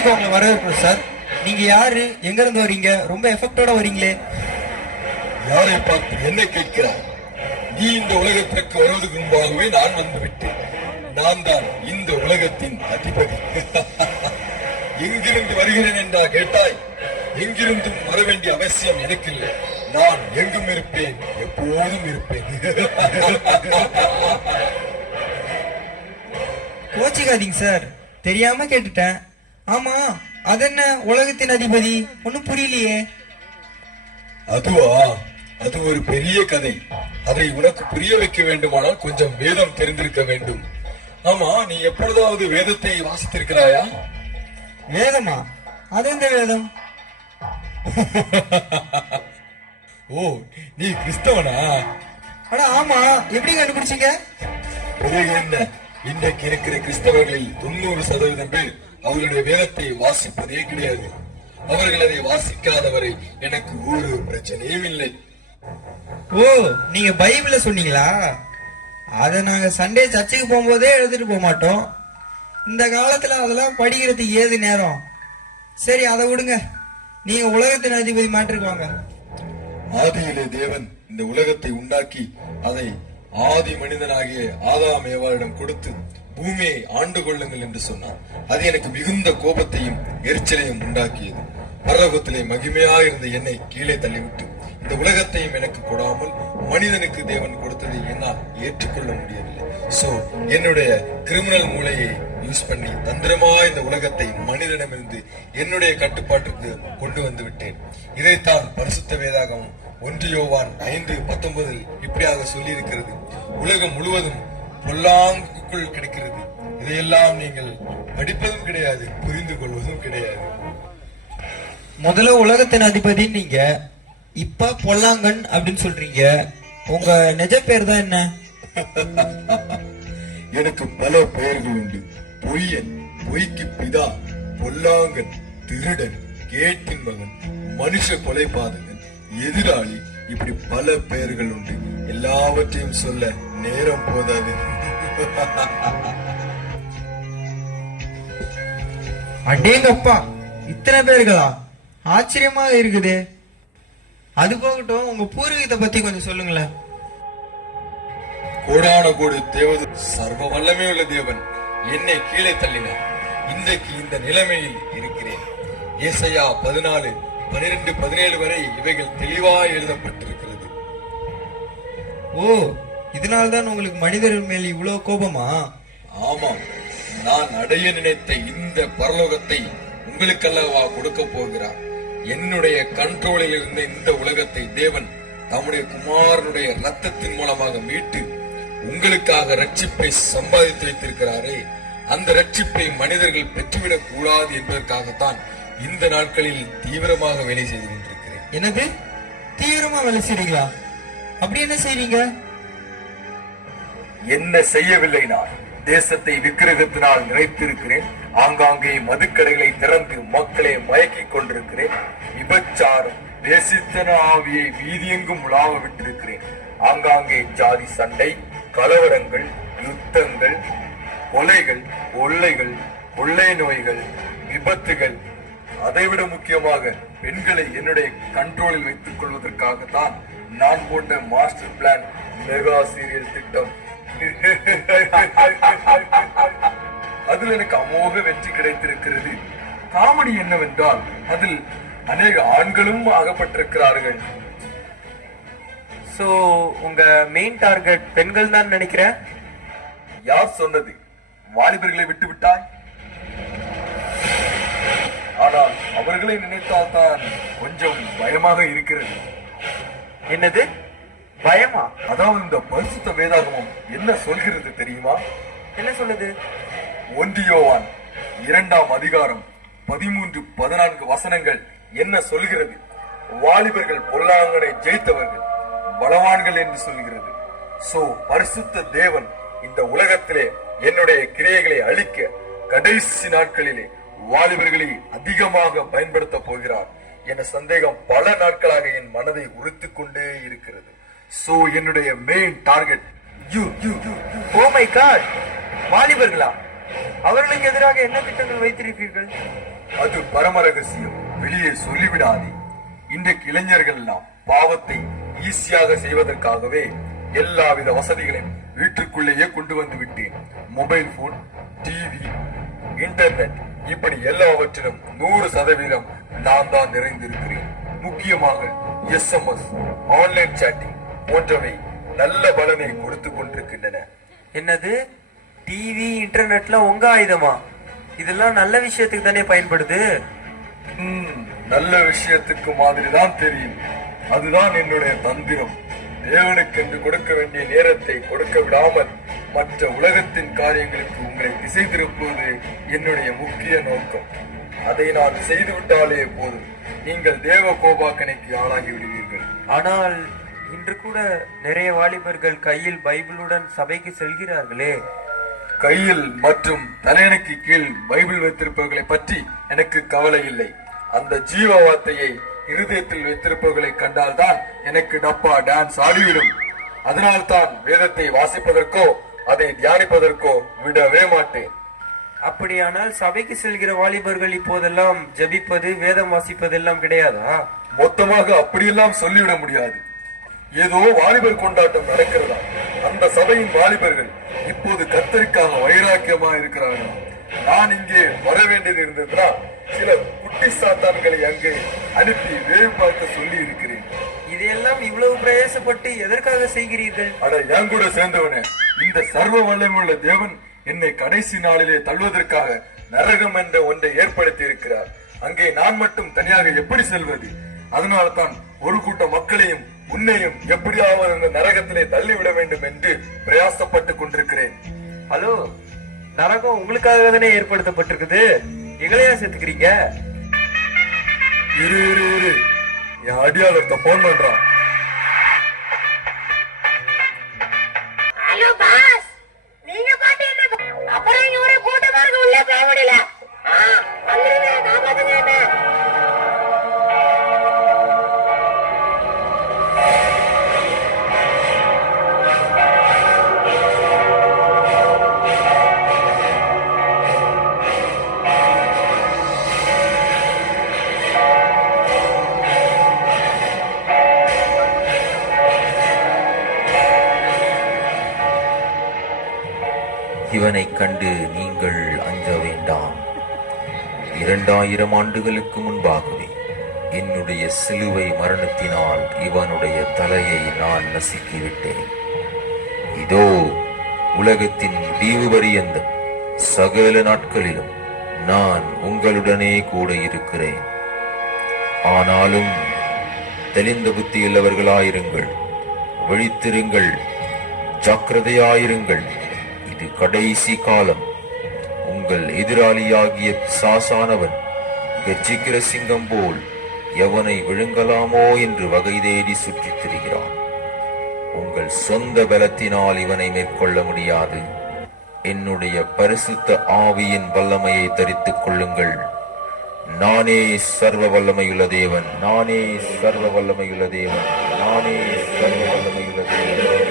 நிகழ்ச்சிக்கு உங்களை வரவேற்கிறோம் சார். நீங்க யாரு, எங்க இருந்து வரீங்க? ரொம்ப எஃபெக்டோட வரீங்களே. யாரை பார்த்து என்ன கேட்கிறார்? நீ இந்த உலகத்திற்கு வருவதற்கு முன்பாகவே நான் வந்து விட்டேன். நான் தான் இந்த உலகத்தின் அதிபதி. எங்கிருந்து வருகிறேன் என்றா கேட்டாய்? எங்கிருந்தும் வர வேண்டிய அவசியம் எனக்கு இல்லை. நான் எங்கும் இருப்பேன், எப்போதும் இருப்பேன். கோச்சிக்காதீங்க சார், தெரியாம கேட்டுட்டேன். ஆமா, அது என்ன உலகத்தின் அதிபதி? ஒன்னும் புரியலையே. அதுவா, அது ஒரு பெரிய கதை. அதை உனக்கு புரிய வைக்க வேண்டுமானால் கொஞ்சம் வேதம் தெரிந்திருக்க வேண்டும். ஆமா, நீ எப்பொழுதாவது வேதத்தை வாசித்திருக்கிறாயா? வேதமா? அது எந்த வேதம்? ஓ, நீ கிறிஸ்தவனா? அட ஆமா, எப்படி கண்டுபிடிச்சீங்க? பிறகு என்ன, இன்றைக்கு இருக்கிற கிறிஸ்தவர்களில் 90% பேர் அவர்களுடைய வேதத்தை வாசிப்பதே கிடையாது. அவர்கள் அதை வாசிக்காதவரை எனக்கு ஒரு பிரச்சனையும் இல்லை. ஓ, நீங்க பைபிள சொன்னீங்களா? அத நாங்க சண்டே சர்ச்சுக்கு போகும்போதே எழுதிட்டு போக மாட்டோம். இந்த காலத்துல அதெல்லாம் படிக்கிறதுக்கு ஏது நேரம்? சரி, அதை விடுங்க. நீங்க உலகத்தின் அதிபதி மாற்றிருவாங்க. ஆதியிலே தேவன் இந்த உலகத்தை உண்டாக்கி அதை ஆதி மனிதனாகிய ஆதாம் ஏவாளிடம் கொடுத்து பூமியை ஆண்டு கொள்ளுங்கள் என்று சொன்னார். அது எனக்கு மிகுந்த கோபத்தையும் எரிச்சலையும் உண்டாக்கியது. பரலோகத்திலே மகிமையாயிருந்த என்னை கீழே தள்ளிவிட்டு இந்த உலகத்தையும் எனக்கு கொடாமல் மனிதனுக்கு தேவன் கொடுத்ததை என்னால் ஏற்றுக்கொள்ள முடியவில்லை. சோ என்னுடைய கிரிமினல் மூளையை யூஸ் பண்ணி தந்திரமா இந்த உலகத்தை மனிதனிடமிருந்து என்னுடைய கட்டுப்பாட்டுக்கு கொண்டு வந்து விட்டேன். இதைத்தான் பரிசுத்த வேதாகமம் 1 யோவான் 5:19 இப்படியாக சொல்லி இருக்கிறது. உலகம் முழுவதும் பொல்லாங்குக்குள் கிடைக்கிறது. இதையெல்லாம் நீங்கள் படிப்பதும் கிடையாது, புரிந்து கொள்வதும் கிடையாது. முதல்ல உலகத்தின் அதிபதி நீங்க, இப்ப பொல்லாங்கன் அப்படின்னு சொல்றீங்க. உங்க நிஜ பேர் தான் என்ன? எனக்கு பல பெயர்கள் உண்டு. பொய்யன், பொய்க்கு பிதா, பொல்லாங்கன், திருடன், கேட்டின் மகன், மனுஷ கொலைபாதகன், எதிராளி, இப்படி பல பெயர்கள் உண்டு. எல்லாவற்றையும் சொல்ல நேரம் போதாது. அடேங்கப்பா, இத்தனை பேர்களா? ஆச்சரியமா இருக்குது. அது போகட்டும், உங்க பூர்வீகத்தை பத்தி கொஞ்சம் சொல்லுங்களேன். கோடான கோடி தேவது சர்வ வல்லமை உள்ள தேவன் என்னை கீழே தள்ளினார். இன்றைக்கு இந்த நிலைமையில் இருக்கிறேன். ஏசாயா 14:12-17 வரை இவைகள் தெளிவாய் எழுதப்பட்டிருக்கிறது. ஓ, இதனால்தான் உங்களுக்கு மனிதர்கள் மேல் இவ்வளவு கோபமா? ஆமாம், நான் அடைய நினைத்த இந்த பரலோகத்தை உங்களுக்கல்லவா கொடுக்க போகிறார். என்னுடைய கண்ட்ரோலில் இருந்த இந்த உலகத்தை தேவன் தம்முடைய குமாரனுடைய ரத்தத்தின் மூலமாக மீட்டு உங்களுக்காக ரட்சிப்பை சம்பாதித்து வைத்திருக்கிறாரே. அந்த ரட்சிப்பை மனிதர்கள் பெற்றுவிடக் கூடாது என்பதற்காகத்தான் இந்த நாட்களில் தீவிரமாக வேலை செய்து கொண்டிருக்கிறேன். எனக்கு தீவிரமா வேலை செய்றீங்களா? அப்படி என்ன செய்றீங்க? என்ன செய்யவில்லை, நான் தேசத்தை விக்கிரகத்தினால் நிறைத்திருக்கிறேன். ஆங்காங்கே மதுக்கடைகளை திறந்து மக்களை மயக்கிக் கொண்டிருக்கிறேன். விபச்சாரம், தேசித்தன ஆவியை வீதியெங்கும் உலாவ விட்டிருக்கிறேன். ஆங்காங்கே ஜாதி சண்டை, கலவரங்கள், யுத்தங்கள், கொலைகள், கொள்ளைகள், கொள்ளை நோய்கள், விபத்துகள், அதைவிட முக்கியமாக பெண்களை என்னுடைய கண்ட்ரோலில் வைத்துக் கொள்வதற்காகத்தான் நான் போட்ட மாஸ்டர் பிளான் மெகா சீரியல் திட்டம். அதில் எனக்கு அமோக வெற்றி கிடைத்திருக்கிறது. காமெடி என்னவென்றால் அதில் அநேக ஆண்களும் ஆகப்பட்டிருக்கிறார்கள். சோ உங்க மெயின் டார்கெட் பெண்கள் தான் நினைக்கிறேன். யார் சொன்னது? வாலிபர்களை விட்டு விட்டாய்? ஆனால் அவர்களை நினைத்தால் தான் கொஞ்சம் பயமாக இருக்கிறது. என்னது பயமா? அதாவது இந்த பரிசுத்த வேதாகமம் என்ன சொல்கிறது தெரியுமா? என்ன சொல்லுது? 1 யோவான் 2:13-14 வசனங்கள் என்ன சொல்கிறது? வாலிபர்கள் பொல்லாங்கனை ஜெயித்தவர்கள் பலவான்கள் என்று சொல்கிறது. சோ பரிசுத்த தேவன் இந்த உலகத்திலே என்னுடைய கிரியைகளை அழிக்க கடைசி நாட்களிலே வாலிபர்களை அதிகமாக பயன்படுத்த போகிறார் என்ற சந்தேகம் பல நாட்களாக என் மனதை உறுத்திக் கொண்டே இருக்கிறது. சோ என்னுடைய main target you. Oh my god, வாலிபர்களா? அவர்களுக்கு எதிராக என்ன திட்டங்கள் வைத்திருக்கிறீர்கள்? அது பரம ரகசியம், வெளியே சொல்லிவிடாதே. இன்றைக்கு இளைஞர்கள் எல்லாம் பாவத்தை ஈஸியாக செய்வதற்காகவே எல்லாவித வசதிகளையும் வீட்டுக்குள்ளேயே கொண்டு வந்து விட்டேன். மொபைல் போன், டிவி, இன்டர்நெட், இப்படி எல்லாவற்றிலும் 100% நான் தான் நிறைந்திருக்கிறேன். முக்கியமாக SMS, ஆன்லைன் சாட்டிங் போன்றவை நல்ல பலனை கொடுத்து கொண்டிருக்கின்றன. என்னது, டிவி இன்டர்நெட்லாம் உங்க ஆயுதமா? இதெல்லாம் நல்ல விஷயத்துக்கு தானே பயன்படுது. நல்ல விஷயத்துக்கு மாதிரி தான் தெரியும். அதுதான் என்னுடைய தந்திரம். தேவனுக்கென்று கொடுக்க வேண்டிய நேரத்தை கொடுக்க விடாமல் மற்ற உலகத்தின் காரியங்களுக்கு உங்களை திசை திருப்புவது என்னுடைய முக்கிய நோக்கம். அதை நான் செய்துவிட்டாலே போதும், நீங்கள் தேவ கோபாக்கனைக்கு ஆளாகி விடுவீர்கள். ஆனால் இன்று கூட நிறைய வாலிபர்கள் கையில் பைபிளுடன் சபைக்கு செல்கிறார்களே. கையில் மற்றும் தலையணைக்கு கீழ் பைபிள் வைத்திருப்பவர்களை பற்றி எனக்கு கவலை இல்லை. அந்த ஜீவ வார்த்தையை இருதயத்தில் வைத்திருப்பவர்களை கண்டால்தான் எனக்கு டப்பா டான்ஸ் ஆடிவிடும். அதனால்தான் வேதத்தை வாசிப்பதற்கோ அதை தியானிப்பதற்கோ விடவே மாட்டேன். அப்படியானால் சபைக்கு செல்கிற வாலிபர்கள் இப்போதெல்லாம் ஜபிப்பது, வேதம் வாசிப்பது எல்லாம் கிடையாதா? மொத்தமாக அப்படியெல்லாம் சொல்லிவிட முடியாது. ஏதோ வாலிபர் கொண்டாட்டம் நடக்கிறதா? அந்த சபையின் வாலிபர்கள் இப்போது கர்த்தருக்காக வைராக்கியமா இருக்கிறார்கள். நான் இங்கே வர வேண்டியது இருந்ததுனா சில குட்டி சாத்தான்களை அங்கே அனுப்பி வேவு பார்க்க சொல்லி இருக்கிறேன். இதையெல்லாம் இவ்வளவு பிரயாசப்பட்டு எதற்காக செய்கிறீர்கள்? அட, என் கூட சேர்ந்தவனே, இந்த சர்வ வல்லமையுள்ள தேவன் என்னை கடைசி நாளிலே தள்ளுவதற்காக நரகம் என்ற ஒன்றை ஏற்படுத்தி இருக்கிறார். அங்கே நான் மட்டும் தனியாக எப்படி செல்வது? அதனால தான் ஒரு கூட்ட மக்களையும் உன்னையும் எப்படியாவது அந்த நரகத்திலே தள்ளிவிட வேண்டும் என்று பிரயாசப்பட்டு கொண்டிருக்கிறேன். ஹலோ, நரகம் உங்களுக்காக தானே ஏற்படுத்தப்பட்டிருக்குது, எங்களையா சேர்த்துக்கிறீங்க? இரு இரு இரு, என் அடியாளர்த்த போன் பண்றான். ஹலோ பாஸ், நீங்க பாட்டு என்ன அப்புறம் இங்க ஒரு கூட்டமா இருக்கு, உள்ள போக முடியல. வந்துருங்க, நான் பாத்துங்க. இவனைக் கண்டு நீங்கள் அஞ்ச வேண்டாம். 2000 ஆண்டுகளுக்கு முன்பாகவே என்னுடைய சிலுவை மரணத்தினால் இவனுடைய தலையை நான் நசுக்கிவிட்டேன். இதோ உலகத்தின் முடிவு பரியந்தம் சகல நாட்களிலும் நான் உங்களுடனே கூட இருக்கிறேன். ஆனாலும் தெளிந்த புத்தியுள்ளவர்களாயிருங்கள், விழித்திருங்கள், ஜாக்கிரதையாயிருங்கள். இது கடைசி காலம். உங்கள் எதிராளியாகிய பிசாசானவன் கர்ஜிக்கிற சிங்கம் போல் எவனை விழுங்கலாமோ என்று வகை தேடி சுற்றித் திரிகிறான். உங்கள் சொந்த பலத்தினால் இவனை மேற்கொள்ள முடியாது. என்னுடைய பரிசுத்த ஆவியின் வல்லமையை தரித்துக் கொள்ளுங்கள். நானே சர்வ வல்லமையுள்ள தேவன், நானே சர்வ வல்லமையுள்ள தேவன், நானே சர்வ வல்லமையுள்ள தேவன்.